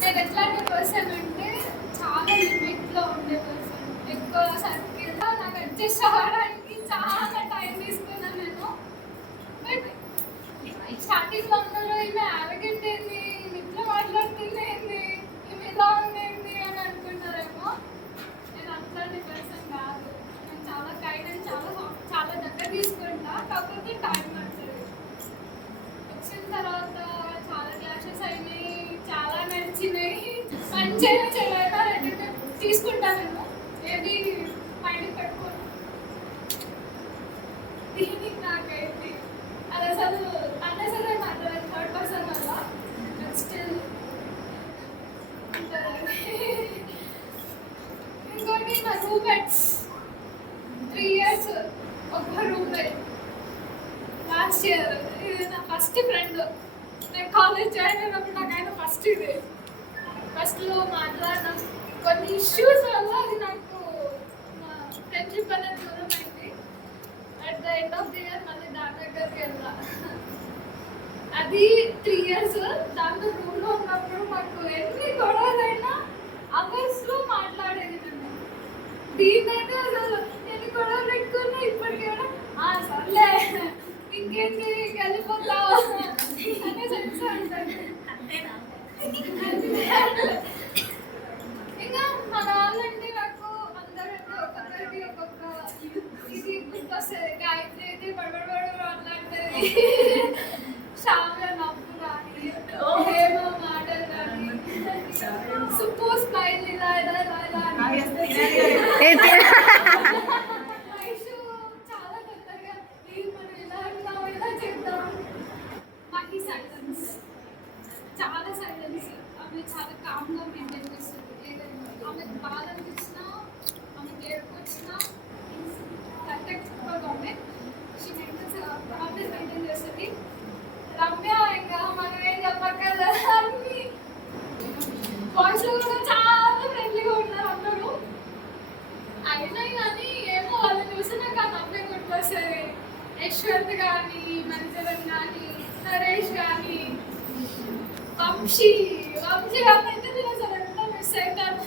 నేను ఎట్లాంటి పర్సన్ అంటే చాలా లిమిట్లో ఉండే పర్సన్. ఎక్కువ సర్కిల్ నాకు అడ్జస్ట్ అవ్వడానికి చాలా టైం తీసుకున్నాను నేను. బట్ స్టార్టింగ్లో అందరూ ఈమె యారగెంట్ ఏంది, ఇట్లా మాట్లాడుతుంది ఏంది, ఈమె ఇలా ఉంది ఏంది అని అనుకుంటారేమో. నేను అట్లాంటి పర్సన్ కాదు. నేను చాలా కైండ్ అండ్ చాలా దగ్గర తీసుకుంటా. కాకపోతే టైం పడుతుంది. వచ్చిన తర్వాత చాలా క్లాషెస్ అయినాయి, చాలా నడిచినాయి. మంచిగా చెల్లైనా తీసుకుంటాను నేను. ఏది మైండ్కి పెట్టుకోను. దీనికి నాకైతే అది అసలు అన్నసరే మాట్లాడాలి థర్డ్ పర్సన్ వల్ల. బట్ స్టిల్ ఇంకోటి నా రూమ్మేట్స్ 3 years ఒక రూమ్మేట్. లాస్ట్ ఇయర్ ఇది నా ఫస్ట్ ఫ్రెండ్. నేను కాలేజ్ జాయిన్ అయినప్పుడు నాకు ఆయన ఫస్ట్ ఇదే. ఫస్ట్లో మాట్లాడడం కొన్ని ఇష్యూస్ వల్ల అది నాకు నా ఫ్రెండ్షిప్ అనేది దూరం అయింది. At the end of the year మళ్ళీ దాని దగ్గరికి వెళ్ళా. అది 3 years. దాంతో రూమ్లో ఉన్నప్పుడు మాకు ఎన్ని గొడవలైనా అవర్స్లో మాట్లాడేది. నేను దీన్నైతే అసలు ఎన్ని గొడవలు పెట్టుకున్నా ఇప్పటికీ కూడా సర్లే ఇంకేంటి వెళ్ళిపోతావు అనే సెన్స్ అంటారు. ఇంకా మన వాళ్ళంటే నాకు అందరంటే ఒక్కొక్కరికి ఒక్కొక్క ఇది గుర్తొస్తుంది. గాయత్రి అయితే బడబడబడు మాట్లాడుతుంది, శ్రావ్య నవ్వు కానీ, హేమ మాటలు కానీ, సుప్పు స్మైల్ ఇలా ఇలా ఇలా ఇలా చాలా తొందరగా మనం ఇలా ఉన్నాం ఇలా చేద్దాం. మాకు సైలెన్స్, చాలా సైలెన్స్. ఆమె చాలా కామ్గా మెయింటైన్ చేస్తుంది. ఏదైనా ఆమెకు బాధ అనిపించినా, ఆమెకు ఏడుపు వచ్చినా ఆమె షీ మెయింటైన్ చేస్తుంది. రమ్య ఇంకా మనం ఏం చెప్పక్కర్లే. అన్ని బాయ్స్లో కూడా చాలా ఫ్రెండ్లీగా ఉన్నారు అందరూ. అయినా కానీ ఏమో వాళ్ళని చూసి నాకు ఆ నమ్మే గుర్తొస్తుంది. యశ్వంత్ కానీ, మంజరన్ కానీ, నరేష్ కానీ, వంశీ కానీ అయితే నేను అసలు ఎంత మిస్ అవుతాను,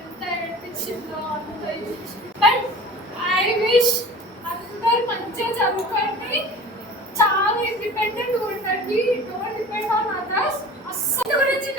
ఎంత ఏడిపించిందో అంత. బట్ ఐ విష్ అందరు మంచిగా చదువుకోండి, చాలా ఇండిపెండెంట్గా ఉండండి. Don't depend on others. అస్సలు గురించి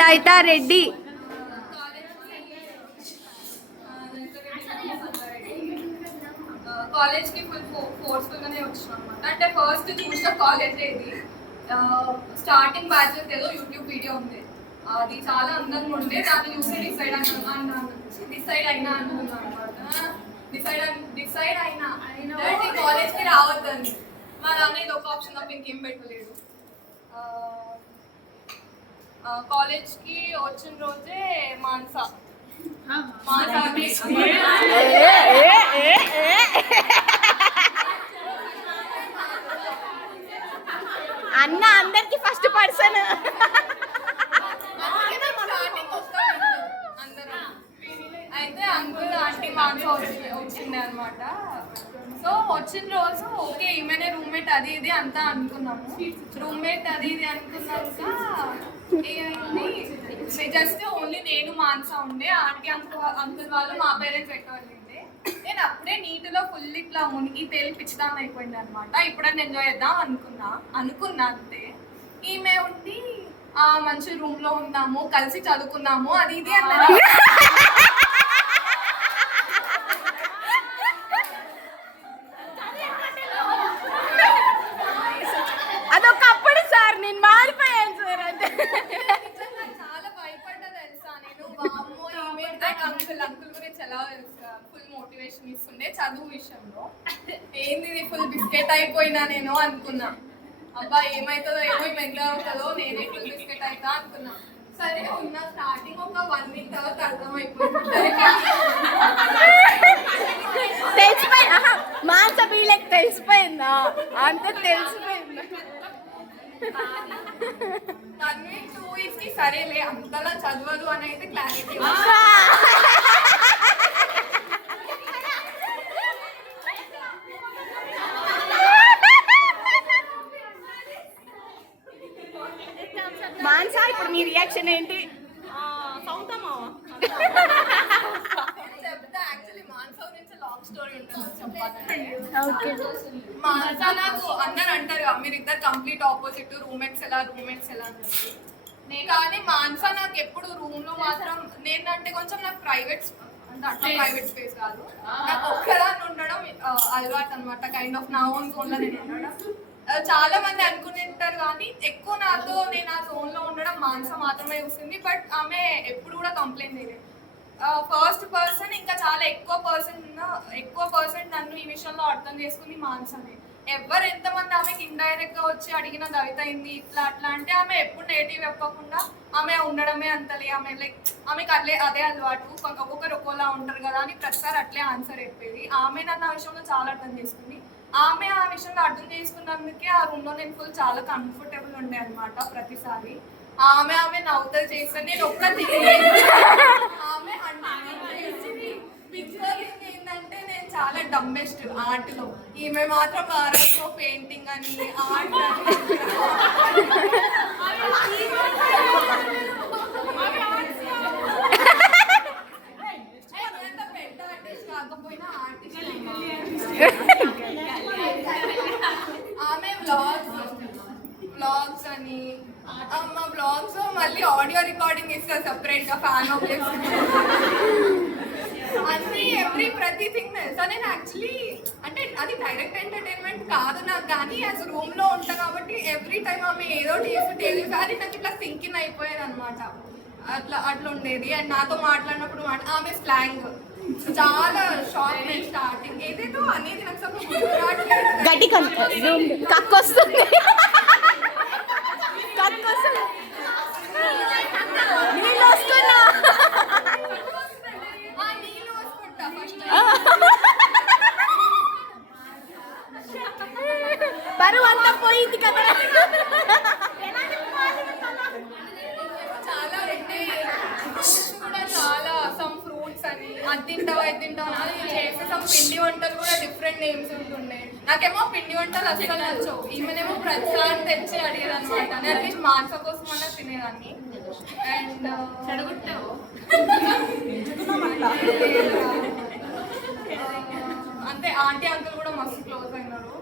దైతా రెడ్డి. కాలేజ్కి ఫుల్ ఫోర్స్ఫుల్గానే వచ్చినాం అనమాట. అంటే ఫస్ట్ చూసిన కాలేజ్ ఇది. స్టార్టింగ్ బ్యాచ్ ఏదో యూట్యూబ్ వీడియో ఉంది, అది చాలా అందంగా ఉండే. దాన్ని చూసి డిసైడ్ అయినా అనుకున్నాను అనమాట. డిసైడ్ అయినా ఈ కాలేజ్కి రావద్దని. మా దాన్ని ఇది ఒక ఆప్షన్ తప్ప ఇంకేం పెట్టలేదు. కాలేజ్కి వచ్చిన రోజే మాన్సా అన్న అందరికి ఫస్ట్ పర్సన్. అయితే అంకుల్ ఆంటీ మాన్సా వచ్చిండే అనమాట. సో వచ్చిన రోజు ఓకే ఈమెనే రూమ్మేట్ అది ఇది అంతా అనుకున్నాము. రూమ్మేట్ అది ఇది అనుకున్నాక జస్ట్ ఓన్లీ నేను మాన్సా ఉండే. ఆంటీ అంకుల్ వాళ్ళు మా పేరెంట్స్ పెట్టవాలి. నేను అప్పుడే నీటిలో ఫుల్ ఇట్లా మునిగి తేలి పిచ్చిదాన్ని అయిపోయింది అనమాట. ఇప్పుడైనా ఎంజాయ్ చేద్దాం అనుకున్నా అంతే. ఈమె ఉండి మంచి రూమ్ లో ఉందాము, కలిసి చదువుకుందాము, అది ఇది అన్నారు. అదొకప్పుడు సార్, నేను మారిపోయాను సార్. అంటే చాలా భయపడ్డా తెలుసా నేను. అమ్మో అంకుల్ గురించి ఎలా ఫుల్ మోటివేషన్ ఇస్తుండే చదువు విషయంలో. ఏంది ఫుల్ బిస్కెట్ అయిపోయినా నేను అనుకున్నా. అబ్బా ఏమైతుందో ఏమో, మెగ్గా అవుతుందో, నేనే ఫుల్ బిస్కెట్ అవుతా అనుకున్నా. సరే ఉన్న స్టార్టింగ్ ఒక 1 వీక్ తర్వాత అర్థమైపోయింది. తెలిసిపోయింది. మాంస వీళ్ళకి తెలిసిపోయిందా? అంత తెలిసిపోయిందా? 1 వీక్ 2 వీక్స్ కి సరేలే అంతలా చదవదు అని అయితే క్లారిటీ. మాన్సా, ఇప్పుడు మీ రియాక్షన్ ఏంటి? చెప్తా. యాక్చువల్లీ మాన్సా గురించి లాంగ్ స్టోరీ ఉంటుంది చెప్పాలంటే. ఓకే. మాన్సా నాకు అందరు అంటారు మీరు ఇద్దరు కంప్లీట్ ఆపోజిట్, రూమ్మేట్స్ ఎలా అని. కానీ మాన్సా నాకు ఎప్పుడు రూమ్ లో మాత్రం, నేనంటే కొంచెం నాకు ప్రైవేట్ అంటే అట్లా ప్రైవేట్ స్పేస్ కాదు, నాకు ఒక్కదాన్ని ఉండడం అలవాటు అనమాట. కైండ్ ఆఫ్ నా ఓన్ జోన్ లో నేను ఉండడం. చాలా మంది అనుకుంటారు కానీ ఎక్కువ నాతో నేను ఆ జోన్ లో ఉండడం మాన్సా మాత్రమే చూసింది. బట్ ఆమె ఎప్పుడు కూడా కంప్లైంట్ చేయలేదు. ఫస్ట్ పర్సన్, ఇంకా చాలా ఎక్కువ పర్సెంట్ నన్ను ఈ విషయంలో అర్థం చేసుకుంది మాన్సానే. ఎవరు ఎంతమంది ఆమెకి ఇండైరెక్ట్ గా వచ్చి అడిగినది అవుతాయింది ఇట్లా అట్లా అంటే ఆమె ఎప్పుడు నెగిటివ్ చెప్పకుండా ఆమె ఉండడమే అంతలే, ఆమె లైక్ ఆమెకి అదే అలవాటు, ఒక్కొక్కరు ఒక్కోలా ఉంటారు కదా అని ప్రతిసారి అట్లే ఆన్సర్ చెప్పేది. ఆమె నన్ను ఆ విషయంలో చాలా అర్థం చేసుకుంది. ఆమె ఆ విషయంలో అర్థం చేసుకున్నందుకే ఆ రూమ్ లో నేను ఫుల్ చాలా కంఫర్టబుల్ ఉండే అనమాట. ప్రతిసారి ఆమె నవ్వుతా చేస్తాను, నేను ఒక్క ఆమె ఏంటంటే నేను చాలా డమ్మెస్ట్ ఆర్ట్ లో, ఈమె మాత్రం ఆర్ట్స్ పెయింటింగ్ అని ఆర్ట్ పెద్ద ఆర్టిస్ట్ కాకపోయినా ఆర్టిస్ట్. ఆమె వ్లాగ్స్ అని మా వ్లాగ్స్ మళ్ళీ ఆడియో రికార్డింగ్ ఇస్తారు సెపరేట్ గా, ఫ్యాన్ ఆఫ్ అన్ని ప్రతిథింగ్ తెలుసా. నేను యాక్చువల్లీ అంటే అది డైరెక్ట్ ఎంటర్టైన్మెంట్ కాదు నాకు, కానీ యాజ్ రూమ్ లో ఉంటా కాబట్టి ఎవ్రీ టైమ్ ఆమె ఏదో చేసి కానీ నాకు ఇట్లా సింకిన్ అయిపోయేది అనమాట. అట్లా ఉండేది. అండ్ నాతో మాట్లాడినప్పుడు ఆమె స్లాంగ్ చాలా షార్ట్. నేను స్టార్టింగ్ ఏదేదో అనేది నాకు సపోజ్ గట్టి కక్కొస్తుంది. నీళ్ళు వస్తున్నా, నీళ్ళు వస్తుంటా ఫస్ట్. బరువు అంతా పోయింది కదా. చాలా కూడా చాలా సమ్ ఫ్రూట్స్ అని అది తింటావు అని చేసే సమ్ పిండి వంటలు కూడా డిఫరెంట్ నేమ్స్ ఉంటుండే. నాకేమో పిండి వంటలు అసలు నచ్చవు. ఈమెనేమో ప్రతిసారి తెచ్చి అడిగేది అనమాట. నేను అట్లీస్ట్ మాంస కోసం అన్నా తినేదాన్ని. అండ్ అంతే ఆంటీ అంకుల్ కూడా మస్తు క్లోజ్ అయినారు.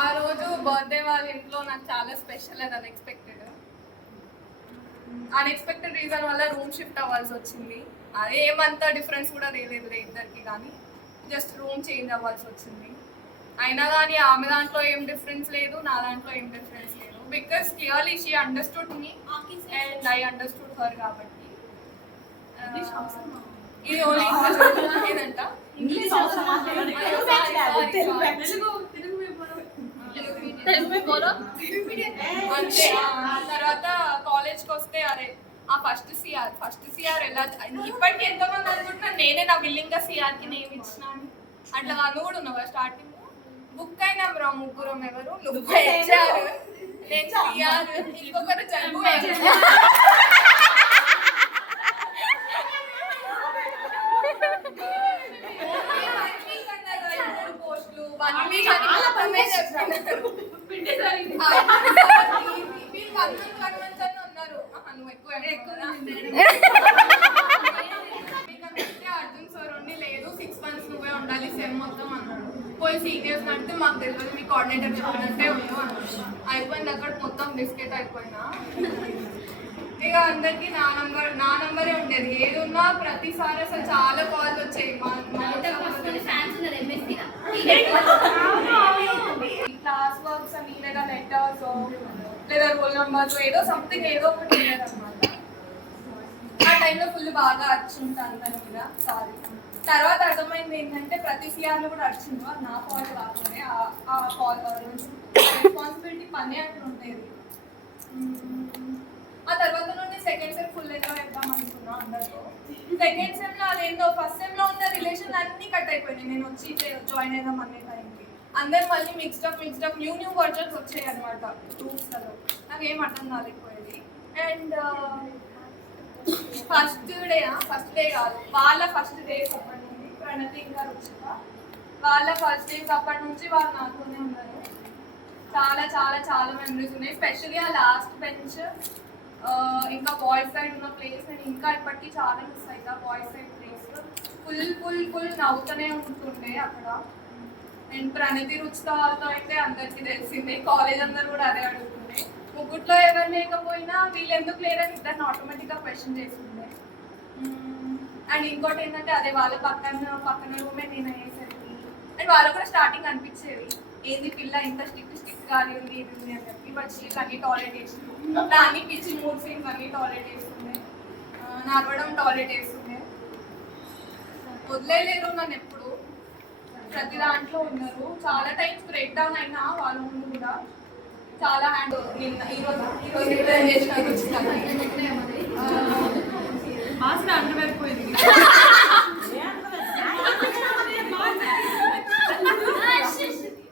ఆ రోజు బర్త్డే వాళ్ళ ఇంట్లో నాకు చాలా స్పెషల్ అది అన్ఎక్స్పెక్టెడ్ రీజన్ వల్ల రూమ్ షిఫ్ట్ అవ్వాల్సి వచ్చింది. అదే ఏమంత డిఫరెన్స్ కూడా తెలియదులే ఇద్దరికి, కానీ జస్ట్ రూమ్ చేంజ్ అవ్వాల్సి వచ్చింది. అయినా కానీ ఆమె దాంట్లో ఏం డిఫరెన్స్ లేదు, నా దాంట్లో ఏం డిఫరెన్స్ లేదు. Because clearly she understood me and I understood her. కాబట్టి ఇది ఓన్లీ ఏదంట అంతే. తర్వాత కాలేజ్కి వస్తే అరే ఆ ఫస్ట్ సిఆర్ ఎలా ఇప్పటికీ ఎంతమంది అనుకుంటున్నారు నేనే నా బిల్లింగ్ గా సిఆర్ కి నేమ్ ఇచ్చిన అని. అట్లా నువ్వు కూడా ఉన్నావా స్టార్టింగ్? బుక్ అయినాం రా ముగ్గురం. ఎవరు? నువ్వు హెచ్ఆర్, నేను సిఆర్, ఇంకొకరు జంబు. పోస్టులు 1 వీక్ అని మాత్రమే చెప్పినారు. అర్జున్ సార్ ఉండి లేదు 6 months నువ్వే ఉండాలి సెమ్ మొత్తం అన్నాడు. పోయి సీనియర్స్ అంటే మా నాకు తెలియదు మీ కోఆర్డినేటర్ చెప్పినట్టే ఉందో అయిపోయింది అక్కడ మొత్తం బిస్కెట్ అయిపోయినా. ఇక అందరికి నా నంబరే ఉండేది. ఏది ఉన్నా ప్రతిసారి అసలు చాలా కాల్స్ వచ్చాయి. క్లాస్ వర్క్స్ అని లేదా లెటర్స్ లేదా రోల్ నెంబర్స్ ఏదో సంథింగ్ ఏదో ఒకటి ఉండేది అనమాట. ఆ టైంలో ఫుల్ బాగా అర్చుంటాను దాని మీద. సారీ. తర్వాత అర్థమైంది ఏంటంటే ప్రతి సిఆర్లో కూడా అర్చింది. అది నా ఫాల్ట్ కాకుండా ఆ రెస్పాన్సిబిలిటీ పని అట్లా ఉండేది. ఆ తర్వాత నుండి సెకండ్ సెమ్ ఫుల్ ఎంజాయ్ చేద్దాం అనుకున్నా అందరితో. సెకండ్ సెమ్లో అదేంటో ఫస్ట్ సెమ్లో ఉన్న రిలేషన్ అన్నీ కట్ అయిపోయినాయి. నేను వచ్చి జాయిన్ అయిదాం అనే టైంకి అందరు మళ్ళీ మిక్స్డ్ న్యూ వర్జన్స్ వచ్చాయి అనమాట గ్రూప్స్లలో. నాకు ఏం అర్థం కాలేకపోయేది. అండ్ ఫస్ట్ డే కాదు, వాళ్ళ ఫస్ట్ డేస్ అప్పటి నుండి ప్రణతి ఇంకా రుచిత వాళ్ళ ఫస్ట్ డేస్ అప్పటి నుంచి వాళ్ళు నాతోనే ఉన్నారు. చాలా చాలా చాలా మెమరీస్ ఉన్నాయి. స్పెషల్లీ ఆ లాస్ట్ బెంచ్ ఇంకా బాయ్స్ సైడ్ ఉన్న ప్లేస్ నేను ఇంకా ఇప్పటికీ చాలా మిస్ అవుతా. బాయ్స్ సైడ్ ప్లేస్ ఫుల్ నవ్వుతూనే ఉంటుండే అక్కడ. అండ్ ప్రణతి రుచితో అయితే అందరికీ తెలిసిందే. కాలేజ్ అందరూ కూడా అదే అడుగుతుండే. ముగ్గుట్లో ఎవరు లేకపోయినా వీళ్ళు ఎందుకు లేరని ఇద్దరిని ఆటోమేటిక్గా క్వశ్చన్ చేస్తుండే. అండ్ ఇంకోటి ఏంటంటే అదే వాళ్ళ పక్కన రూమే నేను అయ్యేసరికి అండ్ వాళ్ళకు కూడా స్టార్టింగ్ అనిపించేది ఏంది పిల్ల ఇంత స్టిక్ గాలి ఉంది ఇది ఉంది అని చెప్పి. బట్ షీట్ అన్ని టాయిలెట్ వేస్తుంది. అన్ని పిచ్చి మూడ్ సీన్స్ అన్ని టాయిలెట్ వేస్తుండే. నడవడం టాయిలెట్ వేస్తుండే. వదిలేలేరు నన్ను ఎప్పుడు. ప్రతి దాంట్లో ఉన్నారు. చాలా టైమ్స్ బ్రేక్ డౌన్ అయినా వాళ్ళ ముందు కూడా చాలా హ్యాండ్ ఈరోజు రిటర్న్ చేసినారు.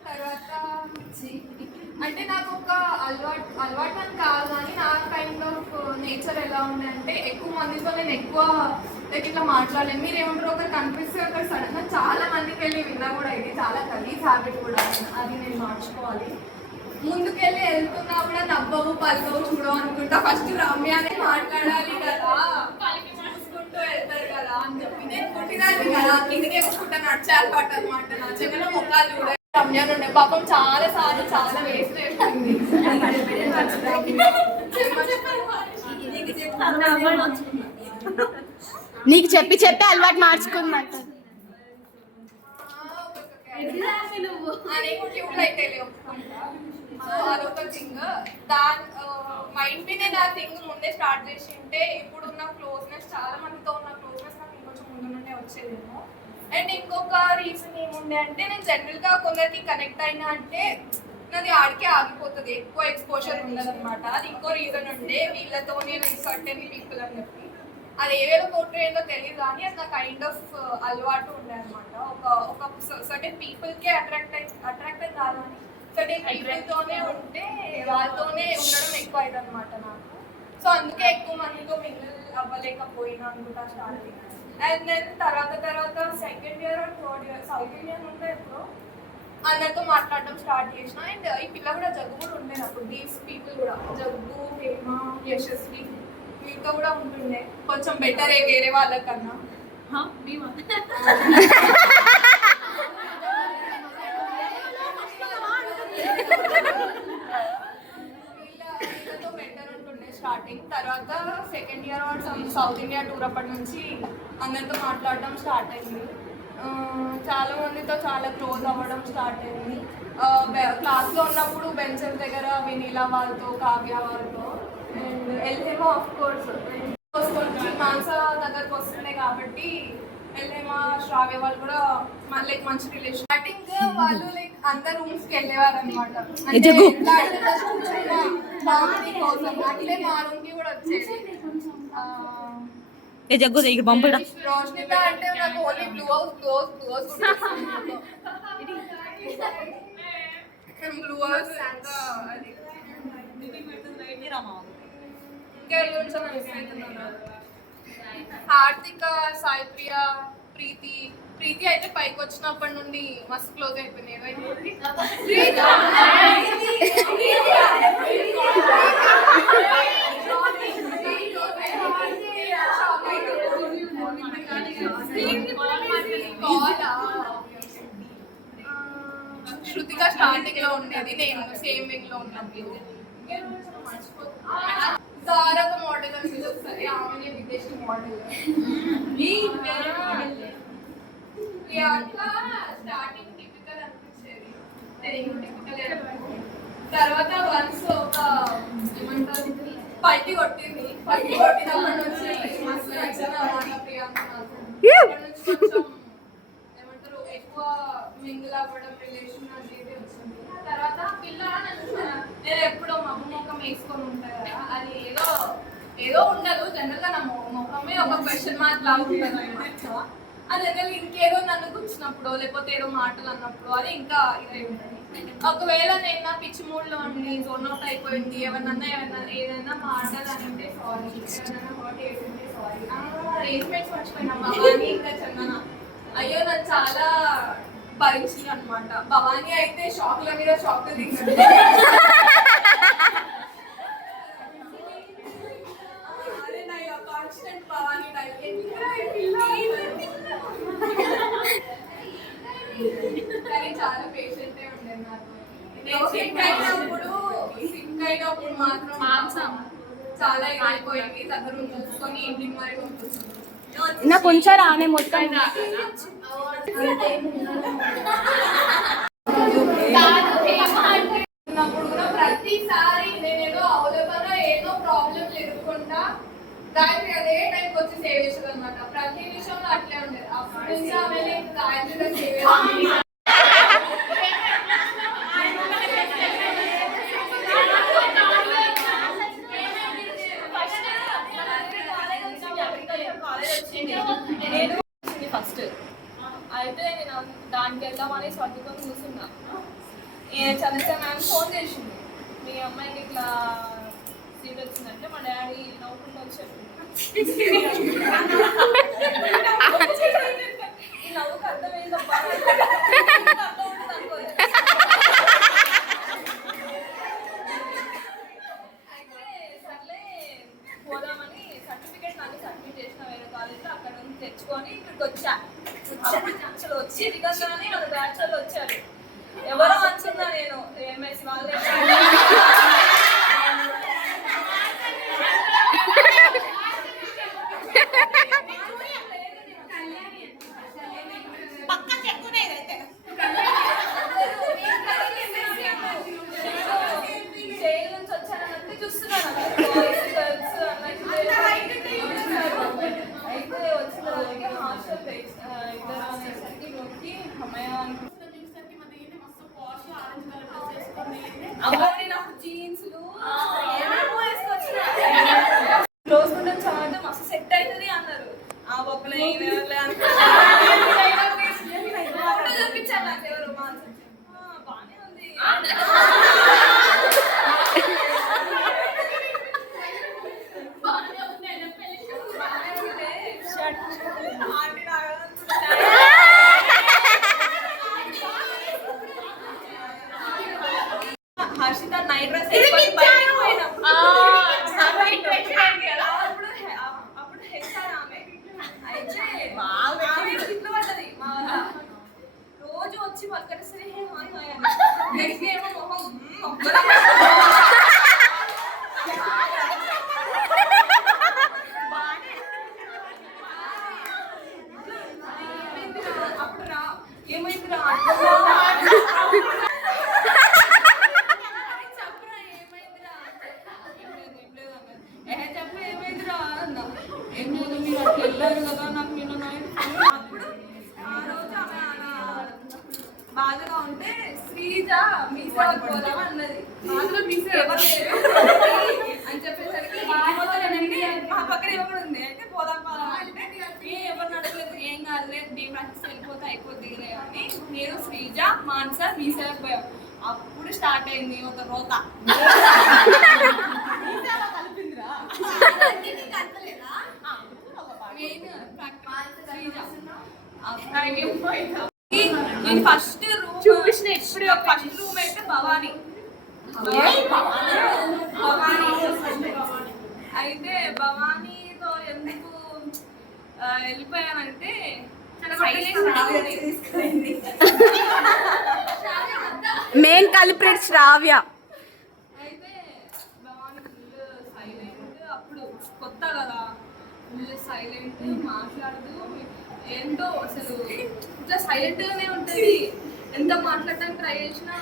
తర్వాత అంటే నాకు ఒక అలవాటు అని కాదు కానీ నా కైండ్ ఆఫ్ నేచర్ ఎలా ఉంది అంటే ఎక్కువ మందితో నేను ఎక్కువ ఇట్లా మాట్లాడలేను. మీరు ఏమంటారు ఒకరు కనిపిస్తే ఒకరు సడన్గా చాలా మందికి వెళ్ళి విన్నా కూడా ఇది చాలా గలీజ్ హ్యాబిట్ కూడా. అది నేను మార్చుకోవాలి. ముందుకెళ్ళి వెళ్తున్నా కూడా నవ్వవు పలకవు చూడవు అనుకుంటా. ఫస్ట్ రమ్యానే మాట్లాడాలి కదా, చూసుకుంటూ వెళ్తారు కదా అని చెప్పి నేను పుట్టినాను కదా కిందకి వేసుకుంటా నడిచే అలవాటు అనమాట. నచ్చగానే ముఖాలు కూడా రమ్య ఉండే పాపం చాలా సార్లు చాలా వేస్ట్ చేస్తుంది. నీకు చెప్పి అలవాటు మార్చుకుందంట. సో అదొక థింగ్. మైండ్ మీద నేను ఆ థింగ్ ముందే స్టార్ట్ చేసి ఉంటే ఇప్పుడున్న క్లోజ్నెస్ చాలా మందితో ఉన్న క్లోజ్నెస్ నాకు ఇంకొంచెం ముందు నుండే వచ్చేదేమో. అండ్ ఇంకొక రీజన్ ఏముండే అంటే నేను జనరల్గా కొందరికి కనెక్ట్ అయినా అంటే నాది ఆడికే ఆగిపోతుంది. ఎక్కువ ఎక్స్పోజర్ ఉండదు అనమాట. అది ఇంకో రీజన్ ఉండే వీళ్ళతో నేను సర్టెన్ పీపుల్ అని చెప్పి. అది ఏవేదో పోర్ట్రే ఏందో తెలియదు కానీ అది నా కైండ్ ఆఫ్ అలవాటు ఉండే అనమాట. ఒక సర్టెన్ పీపుల్కే అట్రాక్ట్ అయి కాదు అని సర్టెన్ పీపుల్తోనే ఉంటే వాళ్ళతోనే ఉండడం ఎక్కువ అయింది అనమాట నాకు. సో అందుకే ఎక్కువ మందితో మింగిల్ అవ్వలేకపోయినా అనుకుంటా స్టార్టింగ్. అండ్ దెన్ తర్వాత second year or third year south Indian ఉంటే ఎప్పుడు అందరితో మాట్లాడడం స్టార్ట్ చేసిన. అండ్ ఈ పిల్ల కూడా జగ్గు కూడా ఉండేది అప్పుడు. దీస్ పీపుల్ కూడా జగ్గు, హేమ, యశస్వి వీళ్ళతో కూడా ఉంటుండే. కొంచెం బెటరే వేరే వాళ్ళకన్నా. వీళ్ళతో బెటర్ ఉంటుండే స్టార్టింగ్. తర్వాత second year south India tour అప్పటి నుంచి అందరితో మాట్లాడడం స్టార్ట్ అయింది. చాలా మందితో చాలా క్లోజ్ అవ్వడం స్టార్ట్ అయింది. క్లాస్లో ఉన్నప్పుడు బెంచెస్ దగ్గర వినీలా వాళ్ళతో, కావ్య వాళ్ళతో అండ్ ఎల్హేమా ఆఫ్ కోర్స్ మానస దగ్గరకు వస్తుండే కాబట్టి ఎల్హేమా, శ్రావ్య వాళ్ళు కూడా లైక్ మంచి రిలేషన్. స్టార్టింగ్ వాళ్ళు లైక్ అందరు రూమ్స్కి వెళ్ళేవారు అనమాట. అట్లే మా రూమ్కి కూడా వచ్చేది. రోష్నిత అంటే నాకు ఓన్లీ బ్లూ హౌస్ హార్దిక, సాయి ప్రియ, ప్రీతి అయితే పైకి వచ్చినప్పటి నుండి మస్తు క్లోజ్ అయిపోయింది. శృతిక అది నేను సేమ్ వింగ్ లో ఉన్నప్పుడు జారక మోడల్ అని పిలుస్తుంది ఆమె విదేశీ మోడల్ ప్రియాంక స్టార్టింగ్ టిపికల్ అనిపించేది తర్వాత వన్స్ ఒక ఏమంటారు పట్టి కొట్టింది పట్టి కొట్టినప్పటి నుంచి మస్తు నచ్చిన ప్రియాంక నాకు అప్పటి నుంచి కొంచెం ఏమంటారు ఎక్కువ మింగిల్ అవ్వడం రిలేషన్ అనేది వచ్చింది తర్వాత పిల్ల నేను ఎప్పుడో మమ్మ ముఖం వేసుకొని ఉంటాయి కదా అది ఏదో ఏదో ఉండదు జనరల్ గా నా ముఖమే ఒక క్వశ్చన్ మార్క్ లాగా ఉంటుంది అనమాట అది ఏదైనా ఇంకేదో నన్ను కూర్చున్నప్పుడు లేకపోతే ఏదో మాటలు అన్నప్పుడు అది ఇంకా ఇదై ఉంటుంది ఒకవేళ నేను నా పిచ్చి మూడ్లో ఉండి జోన్ అవుట్ అయిపోయింది ఏదైనా మాట్లాడాలి అంటే సారీ ఏమైనా హర్ట్ చేసింటే సారీ రేస్మేట్స్ మర్చిపోయినా భవానీ ఇంకా చందన అయ్యో నన్ను చాలా భరించింది అనమాట భవానీ అయితే షాక్ల మీద షాక్ దిగాడు అదే నా కాన్స్టెంట్ భవానీ కానీ చాలా పేషెంటే ఉండేది నాతో నేను సిక్ అయినప్పుడు మాత్రం చాలా అయిపోయింది దగ్గర చూసుకొని ఇంటికి మరి పంపిస్తుంది నాకు ఉంచారా ఆమె మొత్తం ఉన్నప్పుడు కూడా ప్రతిసారి నేనేదో అవైలబుల్గా ఏదో ప్రాబ్లం ఎదుర్కొంటా గాయత్రి అదే టైంకి వచ్చి సేవ్ చేసేది అనమాట ప్రతి విషయంలో అట్లే ఉండేది అప్పటి నుంచి ఆమె గాయత్రిగా సేవ్ చేయాలి ఫస్ట్ అయితే నేను దానికి వెళ్దామని సర్దుకొని కూర్చున్నా చదివితే మ్యామ్ ఫోన్ చేసింది మీ అమ్మాయికి ఇట్లా సీట్ వచ్చిందంటే మా డాడీ నవ్వుకుంటూ వచ్చాడు ఈ నవ్వుకు అర్థమైందబ్బా అర్థం ఉంటుంది అనుకోలేదు అయితే సర్లే పోదామని సర్టిఫికేట్ నాకు సబ్మిట్ చేసిన వేరే కాలేజ్లో అక్కడ నుంచి తెచ్చుకొని ఇక్కడికి వచ్చా అసలు వచ్చి దిగంగానే మన బ్యాచ్ వాళ్ళు వచ్చారు ఎవరో అనుకున్నా నేను ఎంఎస్ వాళ్ళే జైలు నుంచి వచ్చానంటే చూస్తున్నాను గర్ల్స్ అయితే వచ్చిన రోజుకి హాస్టల్ ఇద్దరు అనేసరికి నొక్కి అమ్మాయి అమ్మాయి నాకు జీన్స్లు ఏమేమో వేసుకొచ్చిన క్లోజ్ ఉండడం చాలా మస్తు సెట్ అవుతుంది అన్నారు ఆ బొక్కలే చూపించారు నాకు ఎవరు బాగానే ఉంది హర్షిత నైట్ డ్రెస్ అప్పుడు హెచ్ఆర్ ఆమె అయితే ఆమె తిట్లు పడ్డది మా రోజు వచ్చి పక్కడిస్తే హాయ్ హాయ్ అని ఏమో మొహం అప్పుడు రా ఏమైందిరా వెళ్ళారు కదా నాకు నిన్న అప్పుడు ఆ రోజు ఆమె అలా బాధగా ఉంటే శ్రీజ మీసే పోదాం అన్నది మాత్రం మీసే ఎవరు లేరు అని చెప్పేసరికి మా పక్కన ఎవరు ఉంది అయితే పోదాం పోదాం అంటే ఎవరిని అడగలేదు ఏం కాదులేదు డీ ప్రాక్టీస్ వెళ్ళిపోతే అయిపోద్ది అని నేను శ్రీజ మాన్సా మీసే పోయాం అప్పుడు స్టార్ట్ అయింది ఒక రోత నేను ఫస్ట్ రూమ్ చూసిన ఇప్పుడు ఫస్ట్ రూమ్ అయితే భవానీ అయితే భవానీతో ఎందుకు వెళ్ళిపోయానంటే మెయిన్ కల్ప్రిట్ శ్రావ్య. అయితే బాగుంది, ఫుల్ సైలెంట్. అప్పుడు కొత్త కదా, ఫుల్ సైలెంట్, మాట్లాడదు. ఏంటో అసలు ఇట్లా సైలెంట్ గానే ఉంటది. ఎంత మాట్లాడడానికి ట్రై చేసినా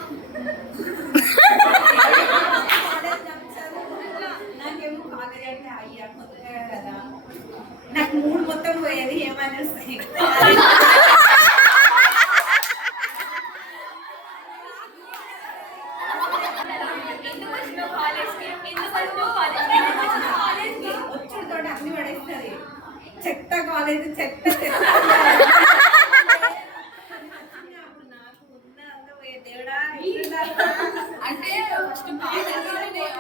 నాకేమో కాలేజ్ అంటే అయ్యా కొత్తగా కదా, నాకు మూడు మొత్తం పోయేది ఏమని వస్తాయి. వచ్చుడుతో అన్ని పడేస్తుంది. చెత్త కాలేజ్, చెత్త చెత్త. అప్పుడు నాకు ఉన్నదంతా పోయే దేవుడా. అంటే ఫస్ట్ బాగా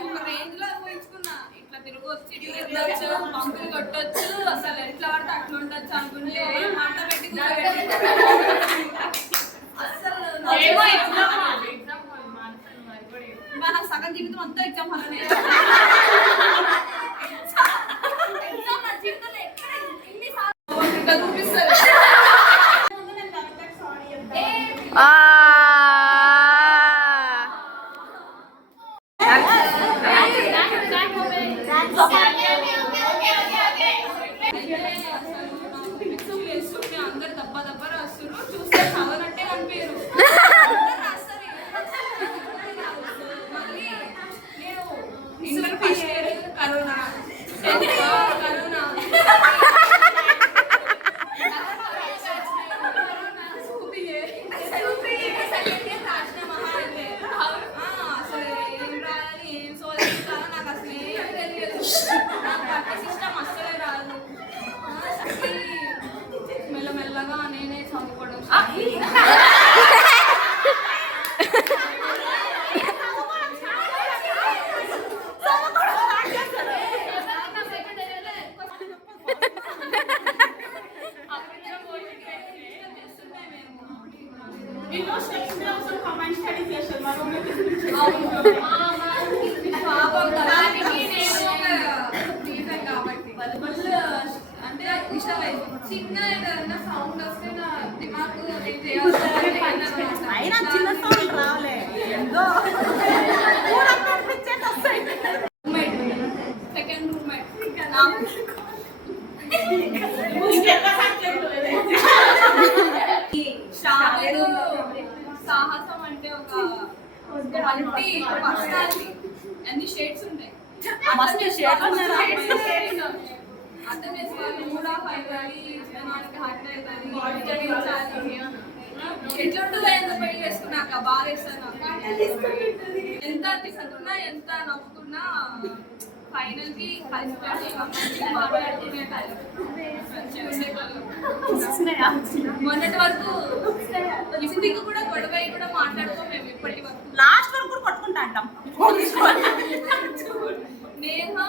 ఒక రేంజ్ లో ఊహించుకున్నా. ఇట్లా తిరగొచ్చు, ఇట్లా ఎత్తొచ్చు, పంపులు కొట్టొచ్చు, అసలు ఎట్లా పడితే అట్లా ఉండొచ్చు అనుకుంటే మంట పెట్టి అసలు మన సగం జీవితం అంతా ఎగ్జామ్ వల్లనే. ఎగ్జామ్ నా జీవితంలో ఎక్కడ ఇట్లా చూపిస్తారు. అందరు దెబ్బ దెబ్బ రాస్తున్నారు, చూస్తే చదవనట్టే కనిపించారు. మళ్ళీ నేను inter first year corona, corona అసలు ఏం రాయాలి, ఏం సోదాలి నాకు అసలు ఏం తెలియదు. నాకు పట్టే సిస్టమ్ అస్సలే రాదు. మెల్లమెల్లగా నేనే చదువుకోవడం. అంటే ఇష్టమైంది. చిన్న ఏదైనా సౌండ్ వస్తే నా దిమాగ్ అయినా చిన్న సౌండ్ రాలే, ఎంతో సెకండ్ రూమ్మేట్ సాహసం అంటే ఒక మల్టీ పర్సనాలిటీ. అన్ని షేడ్స్ ఉంటాయి. అర్థం చేసుకోవాలి, మూడా ఫైవాలి, జనానికి హట్ అవుతుంది, ఎట్లుంటుందో ఎంత పెళ్లి చేసుకున్నాక బాగా వేస్తాను. ఎంత తిట్టుకున్నా ఎంత నవ్వుకున్నా ఫైనల్ కి కలిసి మాట్లాడుకునే మొన్నటి వరకు ఇంటికి కూడా గొడవ కూడా మాట్లాడుకోం మేము. ఇప్పటి వరకు లాస్ట్ వరకు కూడా పట్టుకుంటా అంటాం. నేహా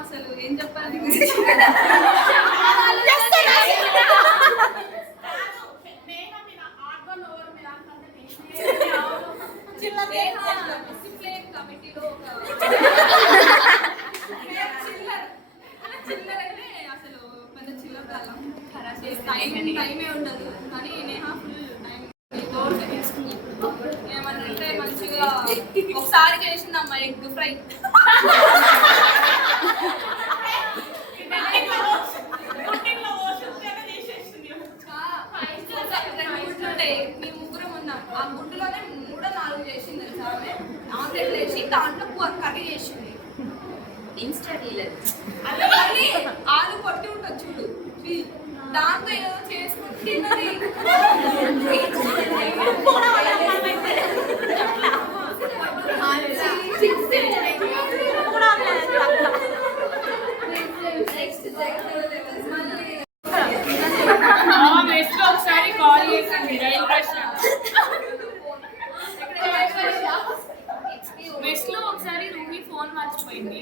అసలు ఏం చెప్పాలి. కమిటీలో చిల్లర అంటే అసలు పెద్ద చిల్లర కాలం, టైమే ఉండదు. కానీ నేహా ఫుల్ టైం ఏమన్నంటే మంచిగా ఒకసారి చేసిందమ్మా ఎగ్ ఫ్రై. మీ ముగ్గురం ఉన్నాం. ఆ గుడ్డులోనే 3-4 చేసింది తెలుసా. ఆమ్లెట్ వేసి దాంట్లో కర్రీ చేసింది. అలాగే ఆలు కొట్టి ఉంటుంది చూడు, దాంతో ఏదో చేసుకుంటే ఒకసారి కాల్ చేసింది రైలు ప్రశ్న. మెస్ లో ఒకసారి రూమి ఫోన్ మర్చిపోయింది.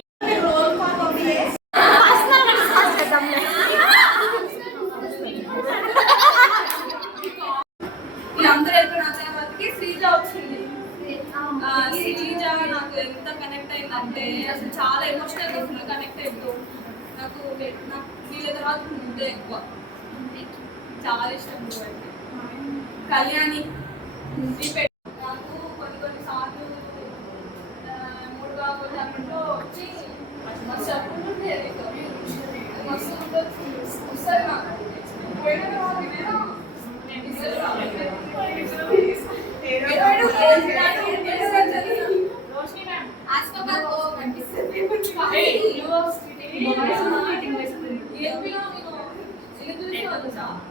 అందరూ వెళ్ళిపోయిన వాళ్ళకి శ్రీజ వచ్చింది. శ్రీజ నాకు ఎంత కనెక్ట్ అయిందంటే అసలు చాలా ఎమోషనల్ గా ఫుల్ కనెక్ట్ అవుతూ నాకు వీళ్ళ తర్వాత నువ్వే ఎక్కువ చాలా ఇష్టం నువ్వు అంటే కళ్యాణి నాకు కొన్ని సార్లు మూడు కాకపోతే అన్నట్లో వచ్చి మస్తు చెప్పుకుంటుంటే మస్తు వస్తుంది నాకు పోయిన తర్వాత నేను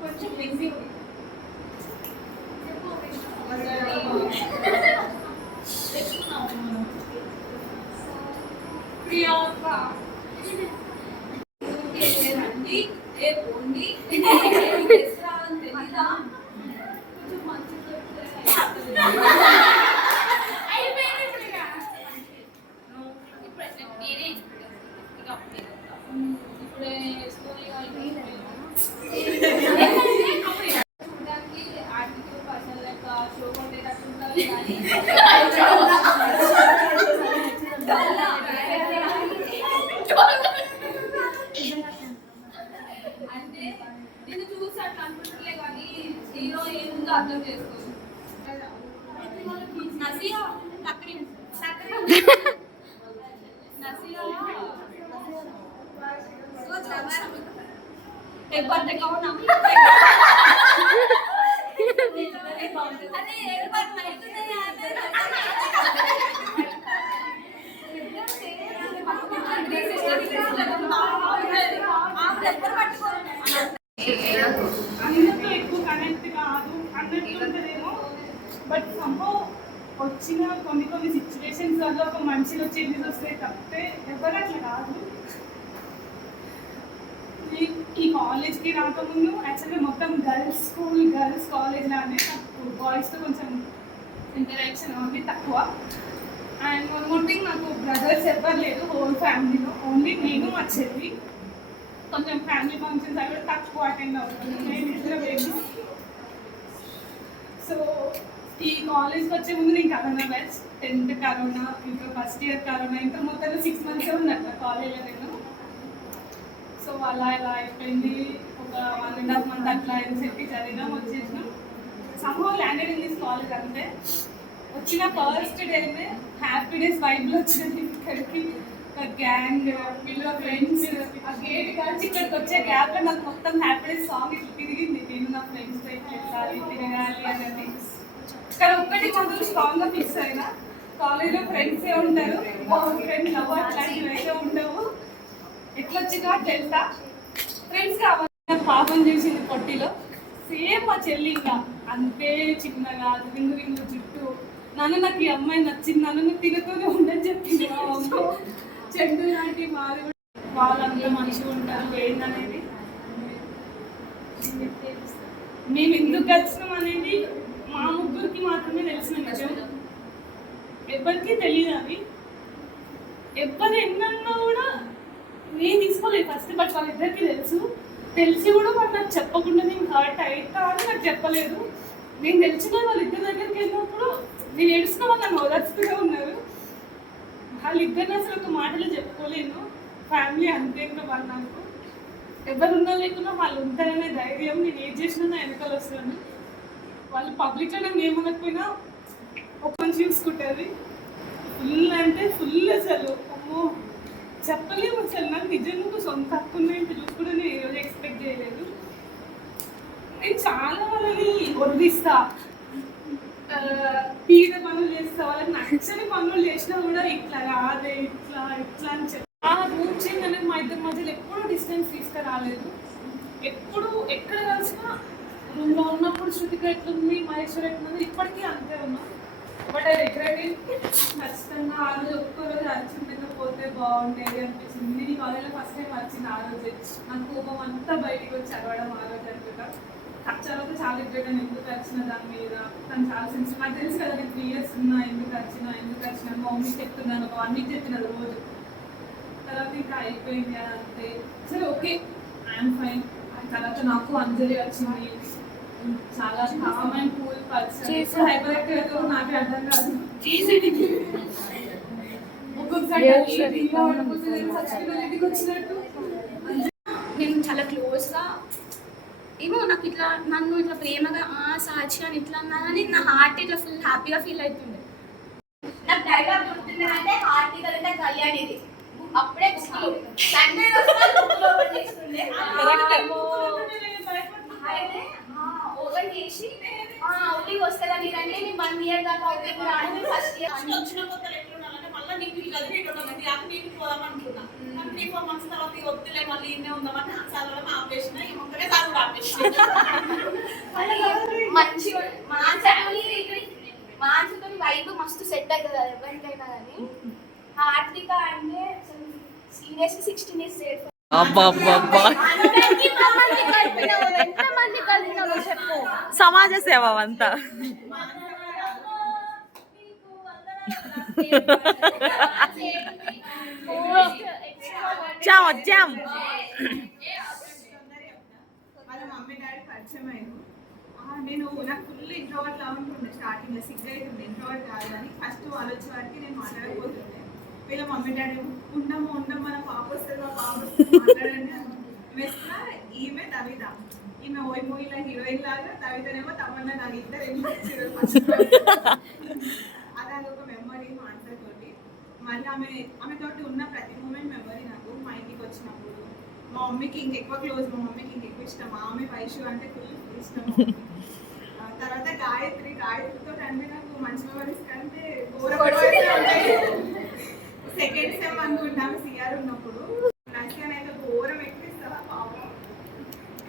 కొంచెం బిజీ ప్రియాంక రండి ఏ పోండి రావాలని తెలీదా కొంచెం మంచి ఇప్పుడే చూడడానికి ఆర్టికల్ పర్సనల్ లెక్క షో కొట్టేటట్టు ఉండాలి అంటే నిన్ను చూసి అట్లా అనుకుంటులే కానీ హీరో ఏముందో అర్థం చేసుకోదు నసియా एक बार दिखाओ ना अरे एक बार नहीं तो नहीं आता आप लेकर पట్టుకో అందరితో ఎక్కువ కనెక్ట్ కాదు అన్నట్టు ఉంటుందేమో బట్ సంభవ్ వచ్చిన కొన్ని సిచ్యువేషన్స్ వల్ల ఒక మనిషిలో చేంజెస్ వస్తాయి తప్పితే ఎవరు అట్లా కాదు. ఈ కాలేజ్కి రాకముందు యాక్చువల్గా మొత్తం గర్ల్స్ స్కూల్ గర్ల్స్ కాలేజ్ లానే నాకు బాయ్స్తో కొంచెం ఇంటరాక్షన్ ఉంది తక్కువ. అండ్ వన్ మోర్ థింగ్, నాకు బ్రదర్స్ ఎవరు లేదు హోల్ ఫ్యామిలీలో, ఓన్లీ నేను మా చెల్లి. కొంచెం ఫ్యామిలీ ఫంక్షన్స్ అవి తక్కువ అటెండ్ అవుతుంది, నేను ఇద్దరు బేబీ. సో ఈ కాలేజ్కి వచ్చే ముందు నేను కరోనా బ్యాచ్, 10th కరోనా, ఇంకా ఫస్ట్ ఇయర్ కరోనా, ఇంకా మొత్తంలో 6 months ఉన్నట్టు కాలేజ్లో నేను. సో అలా ఇలా అయిపోయింది. ఒక 1.5 month అట్లా చెప్పి చదివినాం, వచ్చేసినాం. సంభవం ల్యాండెడ్ ఇన్ దిస్ కాలేజ్. అంటే వచ్చిన ఫస్ట్ డేనే హ్యాపీ డేస్ వైబ్లో వచ్చినది ఇక్కడికి. గ్యాంగ్ వీళ్ళ ఫ్రెండ్స్, ఆ గేట్ కాల్చి ఇక్కడికి వచ్చే గ్యాప్లో నాకు మొత్తం హ్యాపీ డేస్ సాంగ్ ఇట్లా తిరిగింది. నేను నా ఫ్రెండ్స్తో ఇట్లా వెళ్ళాలి తిరగాలి అనేది. కానీ ఒక్కటి కొంచెం స్ట్రాంగ్గా ఫిక్స్ అయినా, కాలేజ్లో ఫ్రెండ్సే ఉంటారు, ఫ్రెండ్స్ లవ్ అట్లాంటివి అయితే ఉండవు. ఎట్లా వచ్చినా తెలుసా ఫ్రెండ్స్ కావాలి. పాపం చూసింది పొట్టిలో, సేమ్ మా చెల్లి ఇంకా అంతే చిన్నగా రింగు రింగు జుట్టు. నాకు ఈ అమ్మాయి నచ్చింది, నన్ను తిరుగుతూనే ఉండని చెప్పింది మా అమ్మ. చెండు లాంటి మాది వాళ్ళంతా మంచిగా ఉంటారు ఏంటనేది, మేము ఎందుకు వచ్చినాం అనేది మా ముగ్గురికి మాత్రమే తెలిసిన విషయం. ఎవరికి తెలియదు అది. ఎవరు ఎన్నన్నా కూడా నేను తీసుకోలేదు ఫస్ట్, బట్ వాళ్ళిద్దరికి తెలిసి కూడా వాళ్ళు నాకు చెప్పకుండా నేను హర్ట్ అవుతా అని నాకు చెప్పలేదు. నేను తెలిసిన వాళ్ళిద్దరి దగ్గరికి వెళ్ళినప్పుడు నేను ఏడుస్తున్న వాళ్ళు నన్ను ఓదార్చుతూనే ఉన్నారు. వాళ్ళిద్దరిని అసలు ఒక మాటలు చెప్పుకోలేను. ఫ్యామిలీ అంతే, ఇంకా వాళ్ళు నాకు ఎవరున్నా లేకున్నా వాళ్ళు ఉంటారనే ధైర్యం. నేను ఏం చేసినా నా వెనకాల వస్తాను. వాళ్ళు పబ్లిక్లో నన్ను ఏమనకపోయినా ఒక మంచి చూసుకుంటుంది. ఫుల్ అంటే ఫుల్ అసలు అమ్మో చెప్పలేము అసలు. నాకు నిజంగా సొంత హక్కున్న ఇంత చూసుకుంటే నేను ఈరోజు ఎక్స్పెక్ట్ చేయలేదు. నేను చాలా వాళ్ళని వదిలిస్తా, పీడ పనులు చేస్తా, వాళ్ళకి నచ్చని పనులు చేసినా కూడా ఇట్లా రాదే ఇట్లా ఇట్లా అని చెప్పి ఆ రూమ్ చేంజ్ అనేది మా ఇద్దరి మధ్యలో ఎప్పుడూ డిస్టెన్స్ తీసుకురాలేదు. ఎప్పుడు ఎక్కడ కలిసినా రూమ్లో ఉన్నప్పుడు శృతిక ఎట్లుంది, మహేశ్వర్ ఎట్లుంది, ఇప్పటికీ అంతే ఉన్నాం. బట్ అది రిగ్రెట్ ఖచ్చితంగా ఆ రోజు ఒక్కరోజు అర్చుండకపోతే బాగుండేది అనిపించింది. నేను ఈ కాలేజ్లో ఫస్ట్ టైం వచ్చింది ఆ రోజు. నాకు కోపం అంతా బయటికి వచ్చి చదవడం ఆ రోజు అనుకుంటా. ఖర్చాలతో చాలా రిగ్రెట్ అని ఎందుకు వచ్చిన దాని మీద. తను చాలా సెన్సిటివ్. నాకు తెలుసు కదా నేను 3 years ఉన్నా, ఎందుకు వచ్చినా మా మమ్మీకి చెప్తున్నాను, ఒక 1 week చెప్పినది రోజు. తర్వాత ఇంకా అయిపోయింది అని అంతే. సరే ఓకే, ఐఎమ్ ఫైన్. తర్వాత నాకు అంజలి వచ్చింది, చాలా calm and cool person. Hyper active అయితే నాకే అర్థం కాదు. ఒక్కొక్కసారి వచ్చినట్టు నేను చాలా క్లోజ్గా ఏమో నాకు ఇట్లా నన్ను ఇట్లా ప్రేమగా సాచి అని ఇట్లా అన్నా కానీ నా హార్ట్ ఇట్లా ఫుల్ హ్యాపీగా ఫీల్ అవుతుండే. నాకు డైలాగ్ గుర్తుందంటే హార్టీ కలిగిన కళ్యాణిది అప్పుడే సండే ఓపెన్ చేస్తుండే అయితే ఓపెన్ చేసి అవుటింగ్ వస్తుందా మీరంటే నేను 1 year దాకా అవుటింగ్ రాను ఫస్ట్ ఇయర్ వచ్చిన కొత్తలు ఎట్లుండాలంటే మళ్ళీ నీకు చదివేటోళ్ళం యాక నీకు పోదాం అనుకున్నా 3-4 months తర్వాత ఈ వద్దులే మళ్ళీ ఇన్నే ఉందామని చదవడం ఆపేసిన ఈ మొక్కనే చదువు ఆపేసిన మంచి మాన్సుతో వైబ్ మస్తు సెట్ అవుతుంది అది ఎవరికైనా కానీ హార్దిక అంటే సీరియస్లీ 16 years సేఫ్ సమాజ సేవ అంతా వచ్చాం వాళ్ళ మమ్మీ డాడీ పరిచయం అయ్యారు. నేను నాకు ఫుల్ ఇంట్రోవర్ట్ లా ఉంటుండే స్టార్టింగ్లో సిగ్గు అవుతుంది ఇంట్రోవర్ట్ కాదు అని ఫస్ట్ వాళ్ళు వచ్చే వారికి నేను మాట్లాడకపోతుండే. వీళ్ళ మమ్మీ డాడీ ఉండము మన పాప వస్తుంది మా పాప వస్తుంది మాట్లాడండి మెస్గా ఈమె తవిత ఈమె ఓ మూవీలో హీరోయిన్ లాగా తవితనేమో తమన్నా నాకు ఇద్దరు అది అదొక మెమరీ మా ఆన్సర్ తోటి. మళ్ళీ ఆమెతోటి ఉన్న ప్రతి మూమెంట్ మెమరీ నాకు. మా ఇంటికి వచ్చినప్పుడు మా మమ్మీకి ఇంకెక్కువ క్లోజ్, మా మమ్మీకి ఇంకెక్కువ ఇష్టం. మా మమ్మీ వైషు అంటే ఫుల్ ఇష్టం. తర్వాత గాయత్రితో అంటే నాకు మంచి మెమరీస్ కంటే సెకండ్ సెమ్ అనుకుంటాము సిఆర్ ఉన్నప్పుడు నసియా అయితే ఘోరం ఎక్కిస్తావా పాపం,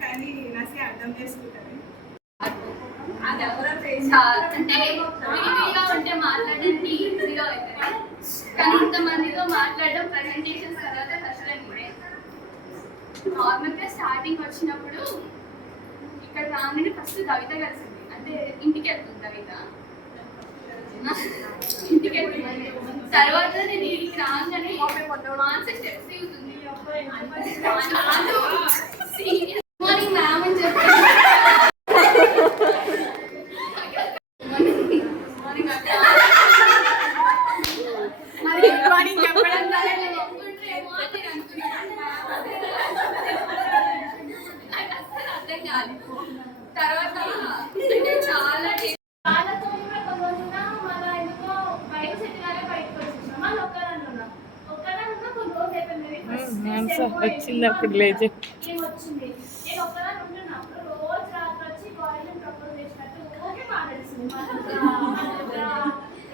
కానీ నసియా అర్థం చేసుకుంటుంది. అది ఎవరో అంటే విడివిడిగా ఉంటే మాట్లాడడానికి ఈజీగా అవుతుంది, కానీ ఇంతమందితో మాట్లాడడం ప్రజెంటేషన్స్ తర్వాత కష్టమే. నార్మల్గా స్టార్టింగ్ వచ్చినప్పుడు ఇక్కడ రాగానే ఫస్ట్ కవిత కలిసింది, అంటే ఇంటికి వెళ్తుంది కవిత. ఇంటికి వెళ్తుంది తర్వాత నేను ఇంటికి రాగానే మాన్సర్ స్టెప్స్ దిగుతుంది. మార్నింగ్ మ్యామ్ అని చెప్పి తర్వాత అంటే చాలా వచ్చినప్పుడు లేదు వచ్చింది. నేను ఒక్కదాన్ని ఉంటున్నప్పుడు రోజు రాత్రి వచ్చి కాలేజ్ ప్రపోజ్ చేసినట్టు ఓకే మాట్లాడుతుంది.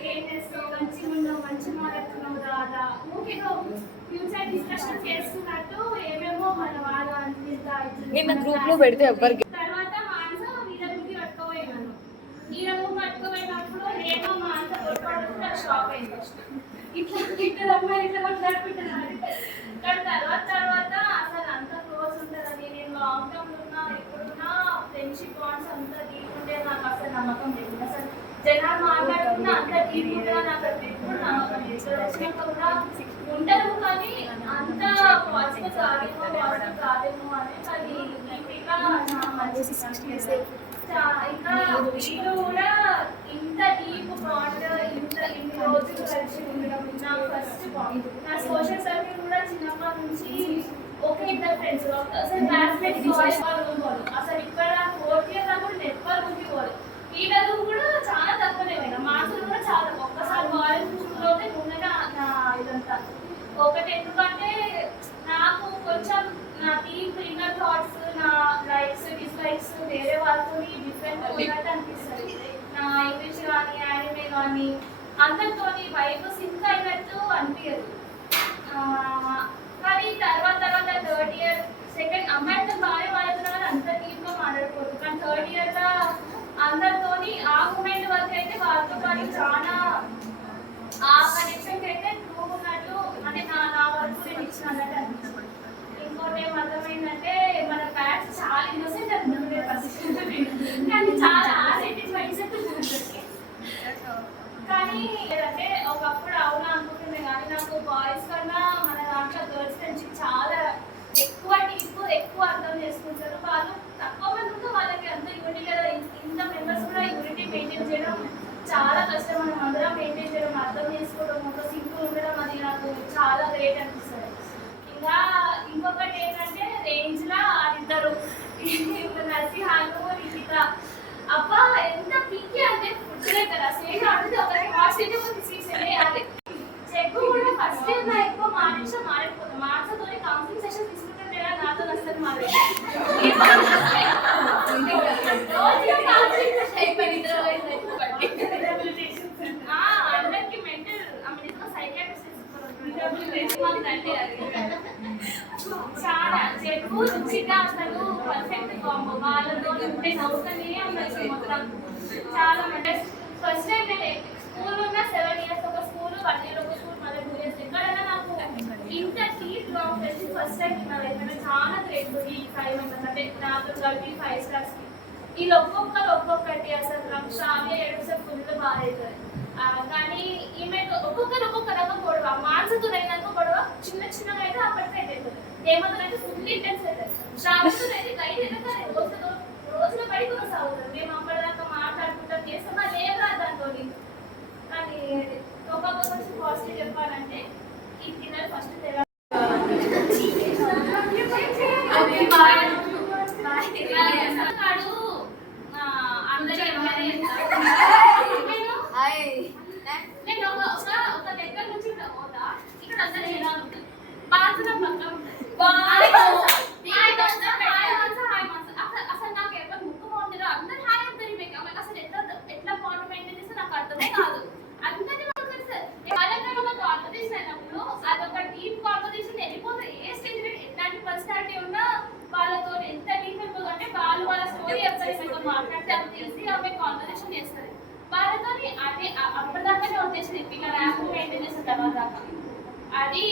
ఏం చేస్తావు, మంచిగా ఉండవు, మంచిగా మాట్లాడుతున్నావు రాదా, ఓకే ఫ్యూచర్ డిస్కషన్ చేస్తున్నట్టు ఏమేమో మన వాళ్ళ నిన్న గ్రూప్ లో పెడితే ఎవ్వరికి తర్వాత మానస నీళ్ళకి పట్టుకోపోయినాను. నీళ్ళకు పట్టుకోపోయినప్పుడు నేను మానస కొట్టుకోవడం షాక్ అయింది. ఇట్లా మాట్లాడుకుంటున్నాను. కానీ తర్వాత అసలు అంత క్లోజ్ ఉంటుందని, నేను లాంగ్ టర్మ్ ఉన్నా ఎప్పుడున్నా ఫ్రెండ్షిప్ బాండ్స్ అంత తీసుకుంటే నాకు అసలు నమ్మకం లేదు. అసలు జనాలు మాట్లాడుకున్నా అంత తీసుకుంటా నాకు అసలు ఎప్పుడు నమ్మకం లేదు. వచ్చినాక కూడా ఉంటారు కానీ అంత పాజిటివ్ కాదేమో అని. కానీ ఇంకా ఇంకా వీళ్ళు కూడా ఇంత డీప్ బాండ్ ఇన్ని రోజులు కలిసి ఉండడం నాకు ఫస్ట్ బాండ్. నా సోషల్ సర్కిల్ కూడా చిన్నప్పటి నుంచి ఒకే ఇద్దరు ఫ్రెండ్స్ అసలు క్లాస్మేట్స్ అసలు ఇక్కడ 4th year దాకా కూడా నెట్వర్క్ ఉంది. వీళ్ళకు కూడా చాలా తక్కువనే పోయినా మాటలు కూడా చాలా ఒక్కసారి బాయ్స్ స్కూల్లోనే ఉండగా నా ఇదంతా ఒకటి. ఎందుకంటే నాకు కొంచెం నా డీప్ ఇన్నర్ థాట్స్, నా లైక్స్ డిస్లైక్స్ వేరే వాళ్ళతో డిఫరెంట్ ఉన్నట్టు అనిపిస్తుంది. నా ఇంగ్లీష్ కానీ యానిమే కానీ అందరితో వైబ్ సింక్ అయినట్టు అనిపించదు. కానీ తర్వాత 3rd year సెకండ్ అమ్మాయితో బాగా మాట్లాడుతున్నారు, అంత డీప్గా మాట్లాడుకోవచ్చు. కానీ 3rd year అందరితోని ఆ మూమెంట్ వరకు అయితే వాళ్ళతో పాటు చాలా ఆ కనెక్షన్కి అయితే ట్రూ ఉన్నట్టు, అంటే నా వరకు నేను ఇచ్చిన అన్నట్టు అనిపిస్తుంది. ఇంకోటి ఏం అర్థమైందంటే మన ప్యాట్స్ చాలా ఇన్నోసెంట్ అనుకుంటే కానీ చాలా ఆసెటిస్ మైండ్సెట్ ఉంటుంది. కానీ ఏంటంటే ఒకప్పుడు అవునా అనుకుంటుంది, కానీ నాకు బాయ్స్ కన్నా మన దాంట్లో గర్ల్స్ ఫ్రెండ్షిప్ చాలా ఎక్కువ డీప్, ఎక్కువ అర్థం చేసుకుంటారు. వాళ్ళు తక్కువ మంది ఉంటే వాళ్ళకి అంత యూనిటీ కదా, ఇంత మెంబర్స్ కూడా యూనిటీ మెయింటైన్ చేయడం చాలా కష్టం. మనం అందరం మెయింటైన్ చేయడం, అర్థం చేసుకోవడం, ఒక సింపుల్ ఉండడం, అది నాకు చాలా గ్రేట్ అనిపిస్తుంది. ఇంకా ఇంకొకటి ఏంటంటే రేంజ్లో చేయాలి. చెక్కు కూడా ఫస్ట్ ఇయర్ నా ఎక్కువ మారిపోతుంది. మార్చతోని కౌన్సిలింగ్ సెషన్ తీసుకుంటుంటే నాతో అసలు మారేది. అందరికి మెంటల్ సైకాట్రిస్ట్ చాలా చెక్కు రుచిత అసలు పర్ఫెక్ట్ కాంబో. వాళ్ళతో ఉంటే నవ్వుతూనే ఉండొచ్చు మొత్తం. చాలా అంటే ఫస్ట్ టైం నేను స్కూల్ ఉన్న 7 years ఒక స్కూల్, 1 year ఒక స్కూల్, మళ్ళీ 2 years ఎక్కడైనా నాకు ఇంత deep long friendship first time నా లైఫ్ లో చాలా గ్రేట్ఫుల్. ఈ 5 months అంటే నాతో కలిపి 5 stars కి వీళ్ళు ఒక్కొక్కటి అసలు నాకు చాలా ఏడుస్తే ఫుల్ బాగా అవుతుంది. కానీ ఈమె ఒక్కొక్క రకం గొడవ. మానసతో అయినాక గొడవ చిన్నగా అయితే అప్పటికే అవుతుంది. హేమంతో అయితే ఫుల్ ఇంటెన్స్ అవుతుంది. శ్రావణతో అయితే గైడ్ అయితే రోజుల బయట కొనసాగుతుంది. మేము అప్పటిదాకా మాట్లాడుకుంటాం చేస్తాం అది ఏం రాదు దాంతో. కానీ ఒక్కొక్క కొంచెం పాజిటివ్ చెప్పాలంటే ఈ తినాలి ఫస్ట్ తెలంగాణ నేను ఒక దగ్గర నుంచి పోతా. ఇక్కడ అందరూ ఎలా ఉంటుంది బాగా పక్క ఉంటుంది. అసలు నాకు ఎవరు ముక్కు బాగుంటుందో అందరు హాయ్ అంటారు. మీకు అసలు ఎట్లా బాండ్ మెయింటైన్ చేస్తే నాకు అర్థమే కాదు. అందరినీ మాకు తెలుసు. వాళ్ళకి ఒక కాన్వర్సేషన్ అయినప్పుడు అదొక డీప్ కాన్వర్సేషన్ వెళ్ళిపోతుంది. ఏ స్టేజ్ ఎట్లాంటి పర్సనాలిటీ ఉన్నా వాళ్ళతో ఎంత డీప్ అయిపోతుంది అంటే వాళ్ళ స్టోరీ ఎవరితో మాట్లాడితే అది తెలిసి ఆమె కాన్వర్సేషన్ చేస్తుంది. వాళ్ళతో అదే అప్పటిదాకానే వచ్చేసింది. ఇంకా ర్యాంప్ మెయింటైన్ చేసిన తర్వాత దాకా అది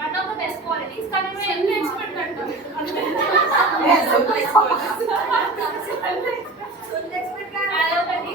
one of the best qualities. కానీ మేము ఎక్స్పెక్ట్ అంటాం అదొకటి